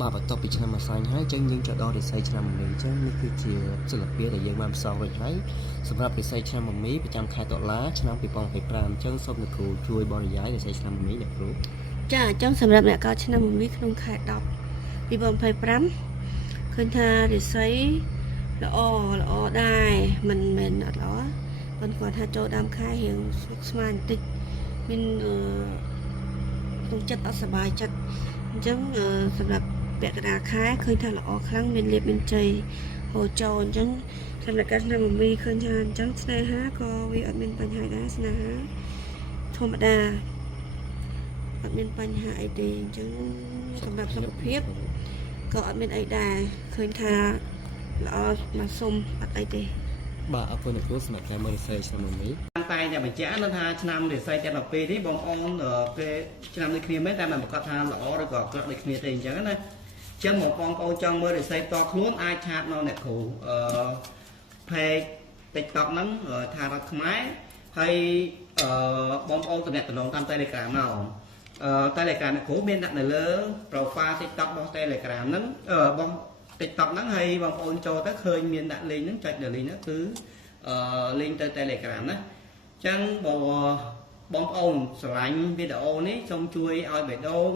បាទបន្ទាប់ពីឆ្នាំម្សាញ់ហើយចឹងយើងចូលដល់រិស័យឆ្នាំមមីចឹងនេះគឺជាសិល្បៈដែលយើងបានផ្សងរួចហើយសម្រាប់រិស័យឆ្នាំមមីប្រចាំខែតុលាឆ្នាំ2025ចឹងសូមលោកគ្រូជួយបរិយាយរិស័យឆ្នាំមមីអ្នកគ្រូចាអញ្ចឹងសម្រាប់អ្នកកោឆ្នាំមមីក្នុងខែ10 2025ឃើញថារិស័យល្អដែរមិនមែនអត់ល្អប៉ុន្តែគាត់ថាចូលដើមខែរៀងស្មុគស្មាញបន្តិចមានក្នុងចិត្តអត់សប្បាយចិត្តអញ្ចឹងសម្រាប់ពាក់កណ្ដាលខែឃើញថាល្អខ្លាំងមានលៀបមានជ័យហូរចូលអញ្ចឹងសម្រាប់ការឆ្នាំមមីឃើញថាអញ្ចឹងស្នេហាក៏វាអត់មានបញ្ហាដែរស្នេហាធម្មតាអត់មានបញ្ហាអីទេអញ្ចឹងសម្រាប់សុខភាពក៏អត់មានអីដែរឃើញថាល្អមកសុំអត់អីទេបាទអរគុណអ្នកគ្រូសម្រាប់ការមើលរិស័យឆ្នាំមមីតែតែបញ្ជាក់នៅថាឆ្នាំរិស័យទាំង12នេះបងប្អូនគេឆ្នាំដូចគ្នាមែនតែមិនប្រកាសថាល្អឬក៏អាក្រក់ដូចគ្នាទេអញ្ចឹងណាអញ្ចឹងបងប្អូនចង់មើលរិស័យតខ្លួនអាចឆាតនៅអ្នកគ្រូpage TikTok ហ្នឹងថារដ្ឋខ្មែរហើយបងប្អូនតំណតាម Telegram មកTelegram អ្នកគ្រូមានដាក់នៅលើ profile TikTok របស់ Telegram ហ្នឹងបង TikTok ហ្នឹងហើយបងប្អូនចូលទៅឃើញមានដាក់ link ហ្នឹងចុច link ហ្នឹងគឺ link ទៅ Telegram ណាអញ្ចឹងបងប្អូនស្រឡាញ់វីដេអូនេះសូមជួយឲ្យបេះដូង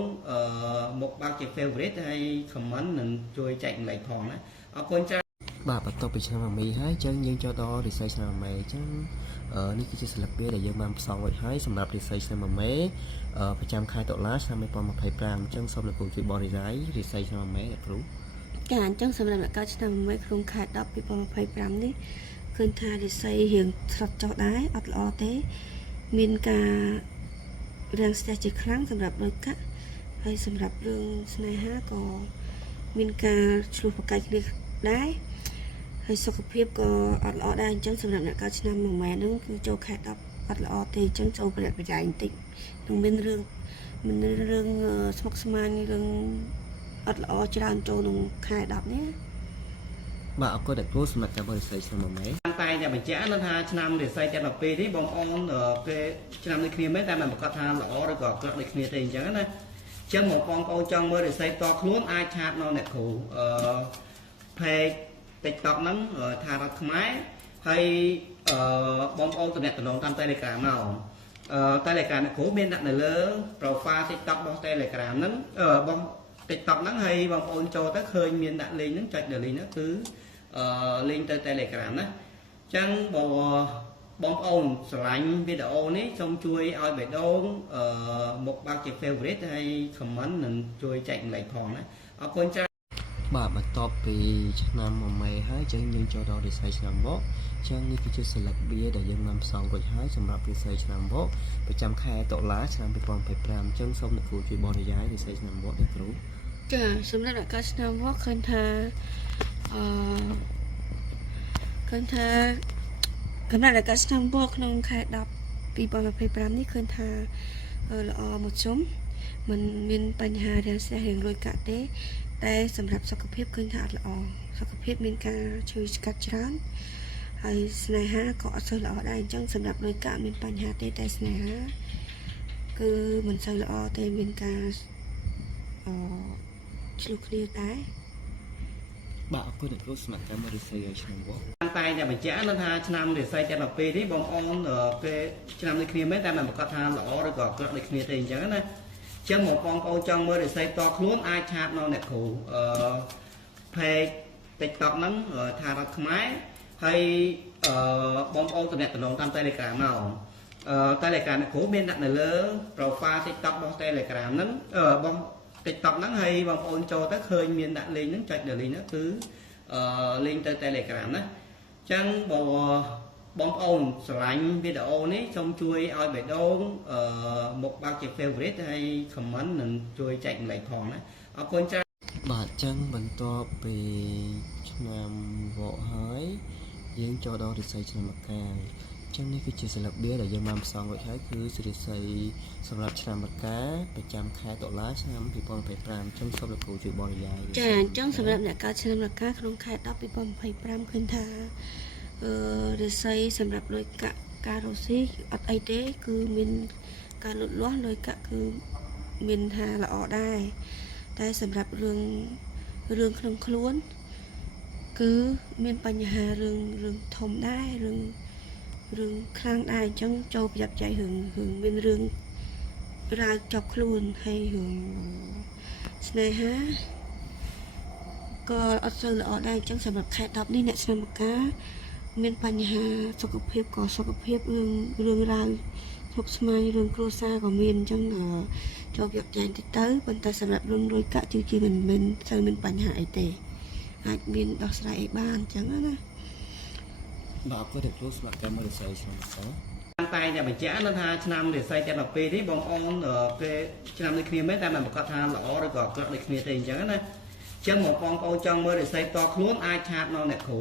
មកបើកជា favorite ហើយ comment និងជួយចែកម្លែកផងណាអរគុណច្រើនបាទបន្ទាប់ពីឆ្នាំមមីហើយចឹងយើងចូលដល់រិស័យឆ្នាំមមីចឹងនេះគឺជាសិល្បៈដែលយើងបានផ្សងរួចហើយសម្រាប់រិស័យឆ្នាំមមីប្រចាំខែតុលាឆ្នាំ2025ចឹងសូមលោកគ្រូជួយបរិយាយរិស័យឆ្នាំមមីអ្នកគ្រូចាអញ្ចឹងសម្រាប់អ្នកកោឆ្នាំមមីក្នុងខែ10 2025នេះឃើញថារិស័យរៀងស្រុតចុះដែរអត់ល្អទេមានការរាំងស្ទះជាខ្លាំងសម្រាប់លុយកាក់ហើយសម្រាប់រឿងស្នេហាក៏មានការឆ្លោះប្រកែកគ្នាដែរហើយសុខភាពក៏អត់ល្អដែរអញ្ចឹងសម្រាប់អ្នកកើតឆ្នាំមួយម៉ែហ្នឹងគឺចូលខែ10អត់ល្អទេអញ្ចឹងចូលប្រយ័ត្នប្រយែងបន្តិចនឹងមានរឿងស្មុគស្មាញរឿងអត់ល្អច្រើនចូលក្នុងខែ10នេះបាទអរគុណអ្នកគ្រូសម្រាប់ការបរិស័យឆ្នាំមមីតែតែបញ្ជាក់នៅថាឆ្នាំរិស័យទាំង12នេះបងប្អូនគេឆ្នាំដូចគ្នាមែនតែមិនប្រកាសថាល្អឬក៏អាក្រក់ដូចគ្នាទេអញ្ចឹងណាអញ្ចឹងបងប្អូនចង់មើលរិស័យតខ្លួនអាចឆាតនៅអ្នកគ្រូpage TikTok ហ្នឹងថារដ្ឋខ្មែរហើយបងប្អូនតំណតាម Telegram មកTelegram អ្នកគ្រូមានដាក់នៅលើ profile TikTok របស់ Telegram ហ្នឹងបង TikTok ហ្នឹងហើយបងប្អូនចូលទៅឃើញមានដាក់ link ហ្នឹងចុច link ហ្នឹងគឺlink ទៅ Telegram ណាអញ្ចឹងបងប្អូនស្រឡាញ់វីដេអូនេះសូមជួយឲ្យបេះដូងមកបើកជា favorite ហើយ comment និងជួយចែកម្លែកផងណាអរគុណច្រើនបាទបន្ទាប់ពីឆ្នាំមមីហើយចឹងយើងចូលដល់រិស័យឆ្នាំមកចឹងនេះគឺជាសិលឹកបៀដែលយើងបានផ្សងរួចហើយសម្រាប់រិស័យឆ្នាំមកប្រចាំខែតុលាឆ្នាំ2025ចឹងសូមអ្នកគ្រូជួយបរិយាយរិស័យឆ្នាំមកអ្នកគ្រូចាសម្រាប់អ្នកកើតឆ្នាំមកឃើញថាកំណត់អ្នកកើតឆ្នាំមកក្នុងខែ10 2025នេះឃើញថាល្អមកជុំមិនមានបញ្ហារាំងស្ទះរៀងលុយកាក់ទេតែសម្រាប់សុខភាពឃើញថាអត់ល្អសុខភាពមានការឈឺស្កាត់ច្រើនហើយស្នេហាក៏អត់សូវល្អដែរអញ្ចឹងសម្រាប់លុយកាក់មានបញ្ហាទេតែស្នេហាគឺមិនសូវល្អទេមានការឆ្លុះគ្នាដែរបាទអរគុណអ្នកគ្រូសម្រាប់ការមើលរិស័យឆ្នាំមកតែតែបញ្ជាក់នៅថាឆ្នាំរិស័យទាំង12នេះបងប្អូនគេឆ្នាំដូចគ្នាមែនតែមិនប្រកាសថាល្អឬក៏អាក្រក់ដូចគ្នាទេអញ្ចឹងណាអញ្ចឹងបងប្អូនចង់មើលរិស័យតខ្លួនអាចឆាតនៅអ្នកគ្រូpage TikTok ហ្នឹងថារដ្ឋខ្មែរហើយបងប្អូនតំណតាម Telegram មកTelegram អ្នកគ្រូមានដាក់នៅលើ profile TikTok របស់ Telegram ហ្នឹងបង TikTok ហ្នឹងហើយបងប្អូនចូលទៅឃើញមានដាក់ link ហ្នឹងចុច link ហ្នឹងគឺlink ទៅ Telegram ណាអញ្ចឹងបងប្អូនស្រឡាញ់វីដេអូនេះសូមជួយឲ្យបេះដូងមកបើកជា favorite ហើយ comment និងជួយចែកម្លែកផងណាអរគុណច្រើនបាទចឹងបន្ទាប់ពីឆ្នាំវកហើយយើងចូលដល់រិស័យឆ្នាំមកកាចឹងនេះគឺជាសិលឹកបៀដែលយើងបានផ្សងរួចហើយគឺរិស័យសម្រាប់ឆ្នាំមកកាប្រចាំខែតុលាឆ្នាំ2025ចឹងសូមលោកគ្រូជួយបរិយាយចាអញ្ចឹងសម្រាប់អ្នកកើតឆ្នាំមកកាក្នុងខែ10 2025ឃើញថារិស័យសម្រាប់លុយកាក់ការរស់ស៊ីអត់អីទេគឺមានការលូតលាស់លុយកាក់គឺមានថាល្អដែរ តែសម្រាប់រឿងក្នុងខ្លួនគឺមានបញ្ហារឿងធំដែររឿងខ្លាំងដែរអញ្ចឹងចូលប្រយ័ត្នใจរឿងមានរឿងរ៉ាវជាប់ខ្លួនហើយរឿងស្នេហាក៏អត់សូវល្អដែរអញ្ចឹងសម្រាប់ខែ10នេះអ្នកឆ្នាំមកការមានបញ្ហាសុខភាពក៏សុខភាពរឿងរ៉ាវឈប់ស្មាយរឿងគ្រួសារក៏មានអញ្ចឹងចូលប្រយ័ត្នតិចទៅប៉ុន្តែសម្រាប់រឿងលុយកាក់ជាមិនមែនសូវមានបញ្ហាអីទេអាចមានដោះស្រាយអីបានអញ្ចឹងណាបាទក៏តែគ្រូសម្រាប់ការមើលរិស័យឆ្នាំមកតែតែបញ្ជាក់នៅថាឆ្នាំរិស័យទាំង12នេះបងប្អូនគេឆ្នាំដូចគ្នាមែនតែមិនប្រកាសថាល្អឬក៏អាក្រក់ដូចគ្នាទេអញ្ចឹងណាចឹងមកបងប្អូនចង់មើលរិស័យតខ្លួនអាចឆាតនៅអ្នកគ្រូ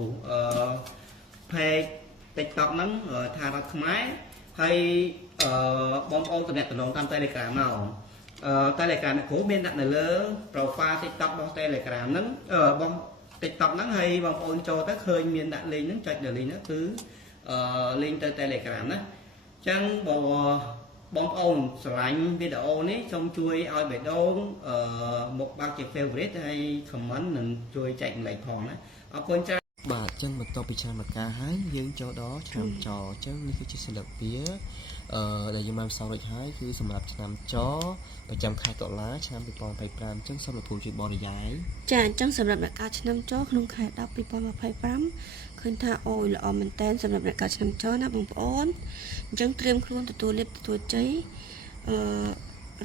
page TikTok ហ្នឹងថារដ្ឋខ្មែរហើយបងប្អូនតំណែងតាម Telegram មកTelegram អ្នកគ្រូមានដាក់នៅលើ profile TikTok របស់ Telegram ហ្នឹងបង TikTok ហ្នឹងហើយបងប្អូនចូលទៅឃើញមានដាក់ link ហ្នឹងចុចដល់ link ហ្នឹងគឺ link ទៅ Telegram ណាចឹងបងប្អូនស្រឡាញ់វីដេអូនេះសូមជួយឲ្យបេះដូងមកបើកជា favorite ហើយ comment និងជួយចែកម្លែកផងណាអរគុណច្រើនបាទអញ្ចឹងបន្ទាប់ពីឆ្នាំមកការហើយយើងចូលដល់ឆ្នាំចអញ្ចឹងនេះគឺជាសិល្បៈដែលយើងបានផ្សំរួចហើយគឺសម្រាប់ឆ្នាំចប្រចាំខែតុលាឆ្នាំ2025អញ្ចឹងសូមលោកគ្រូជួយបរិយាយចាអញ្ចឹងសម្រាប់អ្នកការឆ្នាំចក្នុងខែ10 2025ឃើញថាអូយល្អមែនតើសម្រាប់អ្នកការឆ្នាំចណាបងប្អូនអញ្ចឹងត្រៀមខ្លួនទទួលលាភទទួលជ័យ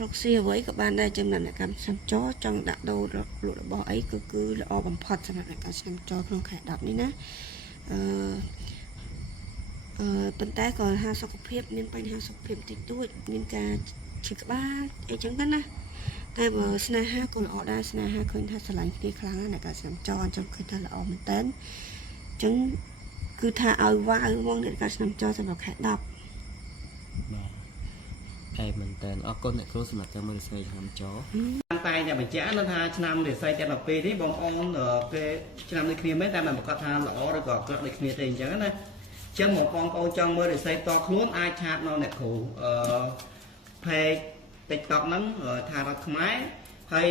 រកស៊ីអ្វីក៏បានដែរចំណែកអ្នកកម្មឆ្នាំចចង់ដាក់ដូរលក់របស់អីគឺល្អបំផុតសម្រាប់អ្នកកម្មឆ្នាំចក្នុងខែ10នេះណាប៉ុន្តែក៏ថាសុខភាពមានបញ្ហាសុខភាពតិចតួចមានការឈឺក្បាលអីចឹងទៅណាតែបើស្នេហាក៏ល្អដែរស្នេហាឃើញថាស្រឡាញ់គ្នាខ្លាំងណាស់អ្នកកម្មឆ្នាំចអញ្ចឹងឃើញថាល្អមែនតើអញ្ចឹងគឺថាឲ្យវ៉ាវហ្មងអ្នកកម្មឆ្នាំចសម្រាប់ខែ10មែនតើអរគុណអ្នកគ្រូសម្រាប់ការមើលរិស័យឆ្នាំចតែតែបញ្ជាក់នៅថាឆ្នាំរិស័យទាំង12នេះបងប្អូនគេឆ្នាំដូចគ្នាមែនតែមិនប្រកាសថាល្អឬក៏អាក្រក់ដូចគ្នាទេអញ្ចឹងណាចឹងមកបងប្អូនចង់មើលរិស័យតខ្លួនអាចឆាតនៅអ្នកគ្រូpage TikTok ហ្នឹងថារដ្ឋខ្មែរហើយ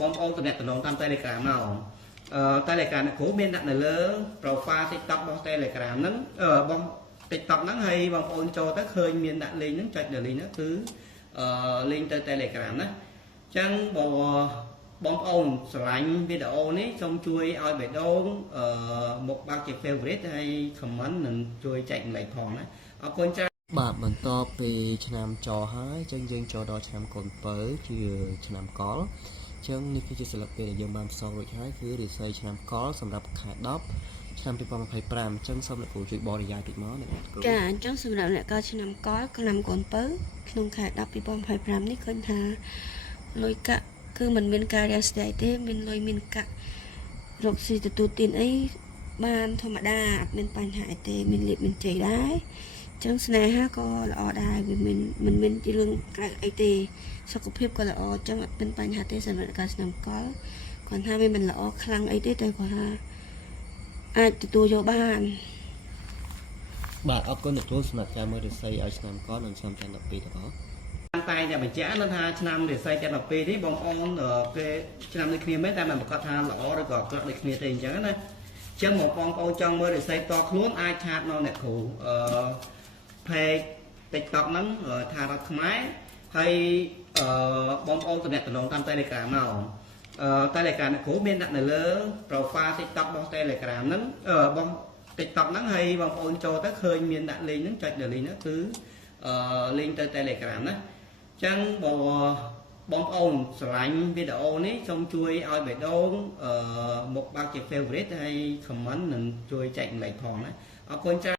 បងប្អូនតំណែងតាម Telegram មកTelegram អ្នកគ្រូមានដាក់នៅលើ profile TikTok របស់ Telegram ហ្នឹងបង TikTok ហ្នឹងហើយបងប្អូនចូលទៅឃើញមានដាក់ link ហ្នឹងចុចដល់ link ហ្នឹងគឺlink ទៅ Telegram ណាចឹងបងប្អូនស្រឡាញ់វីដេអូនេះសូមជួយឲ្យបេះដូងមកបើកជា favorite ហើយ comment និងជួយចែកម្លែកផងណាអរគុណច្រើនបាទបន្ទាប់ពីឆ្នាំចហើយចឹងយើងចូលដល់ឆ្នាំកូនពៅជាឆ្នាំកលចឹងនេះគឺជាសិល្បៈដែលយើងបានផ្សំរួចហើយគឺរិស័យឆ្នាំកលសម្រាប់ខែ10ឆ្នាំ2025អញ្ចឹងសូមលោកគ្រូជួយបរិយាយតិចមកអ្នកគ្រូចាអញ្ចឹងសម្រាប់អ្នកកើតឆ្នាំកលឆ្នាំកូនពៅក្នុងខែ10 2025នេះឃើញថាលុយកាក់គឺมันមានការរាំងស្ទះទេមានលុយមានកាក់រកស៊ីទទួលទានអីបានធម្មតាអត់មានបញ្ហាអីទេមានលៀបមានជ័យដែរអញ្ចឹងស្នេហាក៏ល្អដែរវាមិនមានជារឿងក្រៅអីទេសុខភាពក៏ល្អអញ្ចឹងអត់មានបញ្ហាទេសម្រាប់ការឆ្នាំកលគាត់ថាវាមិនល្អខ្លាំងអីទេតែគាត់ថាអាចទទួលយកបានបាទអរគុណអ្នកគ្រូសម្រាប់ការមើលរិស័យឲ្យឆ្នាំកលនិងឆ្នាំទាំង12ទាំងអស់តែតែបញ្ជាក់នៅថាឆ្នាំរិស័យទាំង12នេះបងប្អូនគេឆ្នាំដូចគ្នាមែនតែមិនប្រកាសថាល្អឬក៏អាក្រក់ដូចគ្នាទេអញ្ចឹងណាចឹងមកបងប្អូនចង់មើលរិស័យតខ្លួនអាចឆាតនៅអ្នកគ្រូpage TikTok ហ្នឹងថារដ្ឋខ្មែរហើយបងប្អូនតំណែងតាម Telegram មកTelegram អ្នកគ្រូមានដាក់នៅលើ profile TikTok របស់ Telegram ហ្នឹងបង TikTok ហ្នឹងហើយបងប្អូនចូលទៅឃើញមានដាក់ link ហ្នឹងចុចដល់ link ហ្នឹងគឺlink ទៅ Telegram ណាចឹងបងប្អូនស្រឡាញ់វីដេអូនេះសូមជួយឲ្យបេះដូងមកបើកជា favorite ហើយ comment និងជួយចែកម្លែកផងណាអរគុណច្រើន